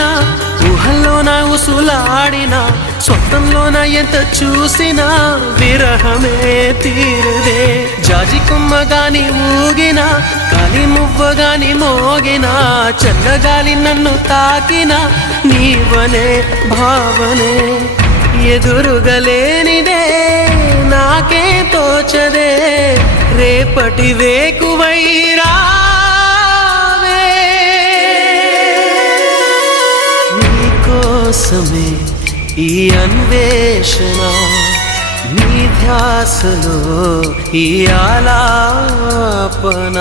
తలచిన ఊహల్లోన ఉసులాడిన స్వప్నంలోన ఎంత చూసినా విరహమే తీరదే జాజి కొమ్మగాని ఊగిన గాలి మువ్వగాని మోగిన చల్లగాలి నన్ను తాకిన నీవనే భావనే ఎదురుగలేనిదే నాకే తోచదే రేపటి వేకువై రావే నీకోసమే ఈ అన్వేషణ నీ ధ్యాసలో ఈ ఆలాపన